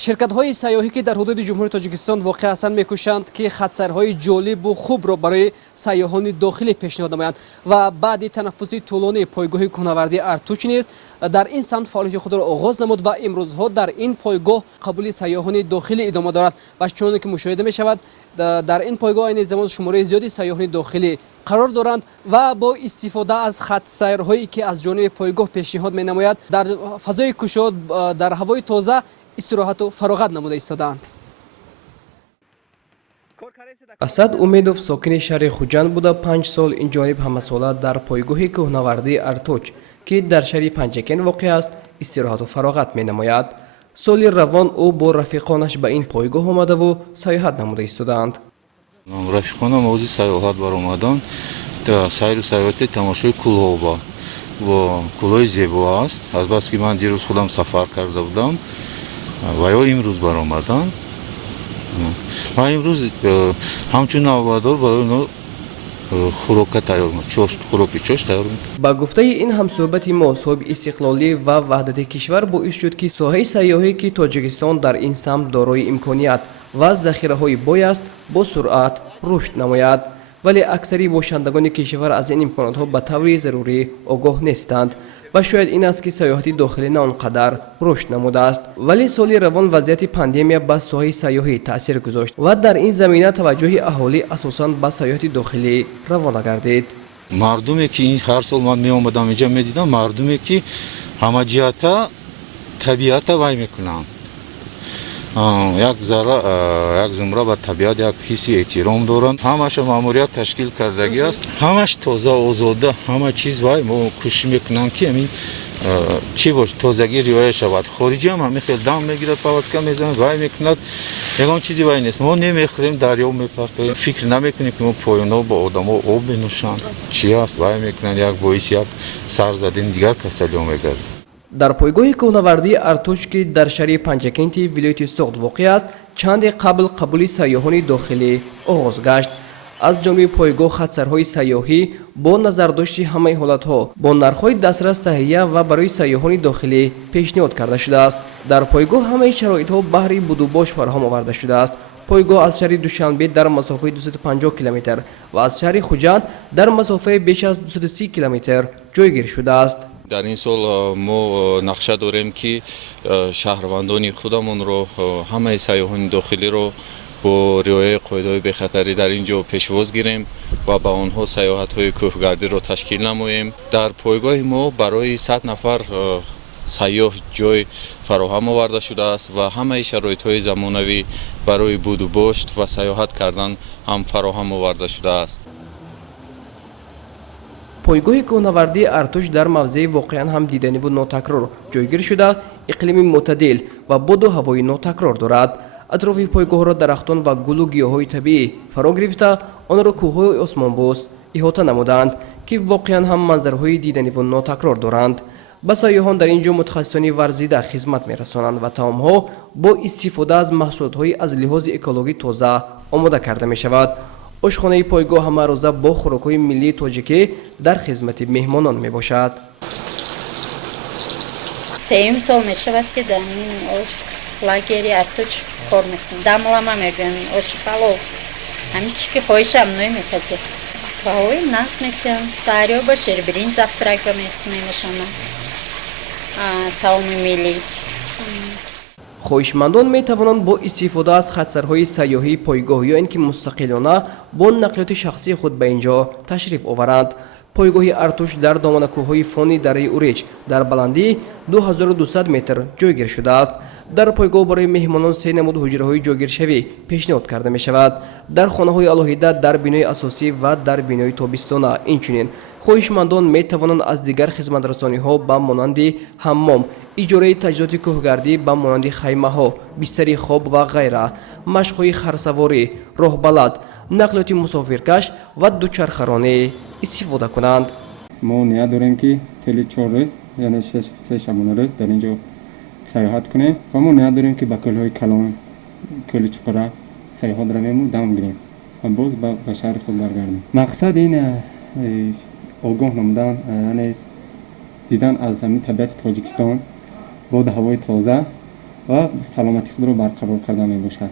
شرکت‌های سیاحی که در حدود جمهوری تاجیکستان واقع هستند می‌کوشند که خطرهای جالب و خوب را برای سیاحان داخلی پیشنهاد نمایند و بعد تنفس طولانی پایگاه کوهنوردی ارتوش نیز در این سمت فعالیت خود را آغاز نمود و امروزها در این پایگاه قبول سیاحان داخلی ادامه دارد و چون که مشاهده می‌شود در این پایگاه این زمان شماره زیادی سیاحان داخلی قرار دارند و با استفاده از خط سیرهایی که از جانب پایگاه پیشنهاد می‌نماید در فضای گشاد در هوای تازه استراحت و فراغت نموده ایستادند. اسد امیدوف ساکن شهر خوجند بوده 5 سال این جانب همساله در پایگاه کوهنوردی ارتوچ که در شهر پنجکن واقع است استراحت و فراغت می نماید. سال روان او با رفیقانش به این پایگاه آمده و سیاحت نموده ایستادند. رفیقانم موضوع سیاحت بر اومدن سیر و سیاحت تماشای کوه و کوه زیبا است. از بس که من دیروز خودم سفر کرده بودم و یا امروز بر اومدن و امروز همچون نوادار برای اونا خوراک تیار خوراک چوش تیار می‌کنم. با گفته این همصحبت ما صاحب استقلالی و وحدت کشور باعث شد که ساحه سیاحی که تاجیکستان در این سمت دارای امکانیت و ذخیره‌های بای است با سرعت رشد نماید، ولی اکثری باشندگان کشور از این امکانات‌ها به طور ضروری آگاه نیستند و شاید این است که سیاحت داخلی نه آنقدر رشد نموده است. ولی سال روان وضعیت پاندمی به ساحه سیاحی تاثیر گذاشت و در این زمینه توجه اهالی اساساً به سیاحت داخلی روانه گردید. مردمی که این هر سال من می اومدم اینجا می‌دیدم مردمی که همه جهت طبیعت وای میکنند. یک زمره به طبیعت یک حسی احترام دارند. همش ماموریت تشکیل کردگی است. همش تازه آزاده همه چیز وای ما کوشش میکنند که همین چی باشه تازگی روایت شود. خارجی هم همین خیلی دم میگیرد پاوتکا میزنند وای میکند یگان چیزی وای نیست. ما نمیخوریم دریا میپرتیم فکر نمیکنیم که ما پایونا با آدما آب بنوشند چی است وای میکنند یک باعث یک سر زدن دیگر کسلی میگرد. در پایگاه کوهنوردی ارتوش که در شهر پنجکنتی ولایت سوخت واقع است چند قبل قبول سیاحان داخلی آغاز گشت. از جمله پایگاه خطرهای سیاحی با نظرداشت همه حالتها با نرخ‌های دسترس تهیه و برای سیاحان داخلی پیشنهاد کرده شده است. در پایگاه همه شرایط‌ها بهره بود و باش فراهم آورده شده است. پایگاه از شهر دوشنبه در مسافه 250 کیلومتر و از شهر خوجند در مسافه بیش از 230 کیلومتر جایگیر شده است. در این سال ما نقشه داریم که شهروندان خودمون رو همه سیاحان داخلی رو با رعایت قاعده‌های بی‌خطری در اینجا پیشواز گیریم و با آنها سیاحت‌های کوهگردی رو تشکیل نماییم. در پایگاه ما برای 100 نفر سیاح جای فراهم آورده شده است و همه شرایط‌های زمانوی برای بود و باشت و سیاحت کردن هم فراهم آورده شده است. پایگاه کوهنوردی ارتوش در موضع واقعا هم دیدنی و ناتکرار جایگیر شده، اقلیم معتدل و باد و هوای ناتکرار دارد. اطراف پایگاه را درختان و گل و گیاهای طبیعی فرا گرفته آن را کوههای آسمانبوس احاطه نمودند که واقعا هم منظرهای دیدنی و ناتکرار دارند. به سیاحان در اینجا متخصصان ورزیده خدمت می‌رسانند و طعام‌ها با استفاده از محصولات‌های از لحاظ اکولوژی تازه آماده کرده می‌شود. آشخانه پایگاه همه روزه با خوراک‌های ملی تاجیکی در خدمت مهمانان میباشد. سیم سال میشود که در این لاگری ارتوچ کار میکنم. داملama میگویم آش پلو. همین چی که خواهشم نمی‌پذیر. پلوی ناس می‌تیم. سریع باشه بریم زفترک رو می‌کنیم. طعام ملی. خواهشمندان می توانند با استفاده از خطرهای سیاحی پایگاه یا اینکه مستقلانه با نقلیات شخصی خود به اینجا تشریف آورند. پایگاه ارتوش در دامن کوههای فانی دره اوریچ در بلندی 2200 متر جایگیر شده است. در پایگاه برای مهمانان 3 نمود حجره‌های جایگیرشوی پیشنهاد کرده می شود. در خانه‌های علاهیده در بینای اساسی و در بینای تابستانه اینچنین خواهشمندان می توانند از دیگر خدمت‌رسانی‌ها به مانند حمام، اجاره تجهیزات کوهگردی به مانند خیمه‌ها، بستر خواب و غیره، مشق‌های خرسواری، راه بلد، نقلیات مسافرکش و دوچرخه‌رانی استفاده کنند. ما نیاز داریم که تلی 4 روز یعنی 6 شبانه روز در اینجا سیاحت کنیم و ما نیاز داریم که با کل‌های کلان کلی چقدر سیاحت رویم دام گیریم و باز به شهر خود برگردیم. مقصد این آگاه نمودن یعنی دیدن از همین طبیعت تاجیکستان با هوای تازه ва саломати худро барқарор карда мебошад.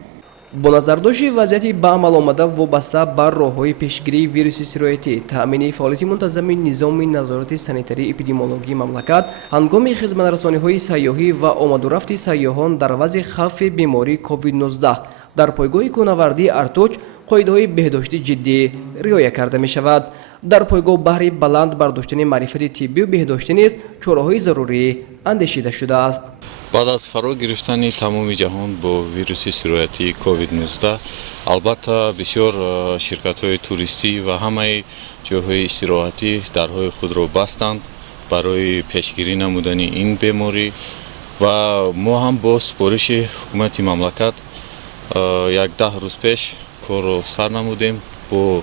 бо назардошти вазъияти ба амал омада вобаста ба роҳҳои пешгирии вируси сироятӣ таъмини фаъолияти мунтазами низоми назорати санитарии эпидемиологии мамлакат ҳангоми хизматрасониҳои сайёҳӣ ва омаду рафти сайёҳон дар вазъи хавфи бемории COVID-19 дар пойгоҳи кӯҳнавардии Артуч қоидаҳои беҳдошти ҷиддӣ риоя карда мешавад. дар пойгоҳ баҳри баланд бардоштани маърифати тиббию беҳдоштӣ низ чораҳои зарурӣ андешида шудааст. баъд аз фаро гирифтани тамоми ҷаҳон бо вируси сироятии COVID-19 албатта бисёр ширкатҳои туристӣ ва ҳамаи ҷойҳои истироҳатӣ дарҳои худро бастанд барои пешгирӣ намудани ин беморӣ ва мо ҳам бо супориши ҳукумати мамлакат як 10 рӯз пеш корро сар намудем бо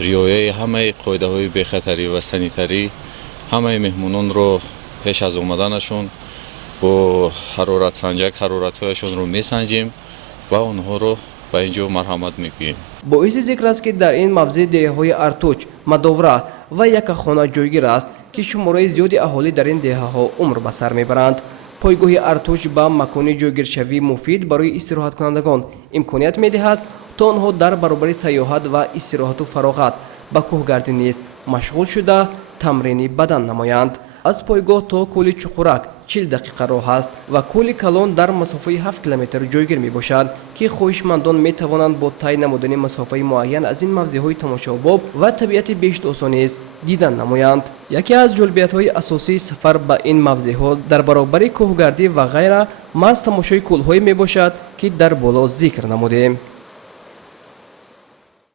риояи ҳамаи қоидаҳои бехатарӣ ва санитарӣ ҳамаи меҳмононро пеш аз омаданашон бо ҳароратсанҷак ҳароратҳояшонро месанҷем ва онҳоро ба ин ҷо марҳамат мегӯем. боиси зикр аст ки дар ин мавзеъ деҳаҳои Артуч, Мадовра ва Якахона ҷойгир аст ки шумораи зиёди аҳолӣ дар ин деҳаҳо умр ба сар мебаранд. пойгоҳи Артуч ба макони ҷойгиршавӣ муфид барои истироҳаткунандагон имконият медиҳад то онҳо дар баробари сайёҳат ва истироҳату фароғат ба кӯҳгардӣ низ машғул шуда тамрини бадан намоянд. аз пойгоҳ то кӯли Чуқурак 40 дақиқа роҳ аст ва кӯли Калон дар масофаи 7 километр ҷойгир мебошад ки хоҳишмандон метавонанд бо тай намудани масофаи муайян аз ин мавзеъҳои тамошобоб ва табиати бешту осон низ дидан намоянд. яке аз ҷолибиятҳои асосии сафар ба ин мавзеъҳо дар баробари кӯҳгардӣ ва ғайра маҳз тамошои кӯлҳое мебошад ки дар боло зикр намудем.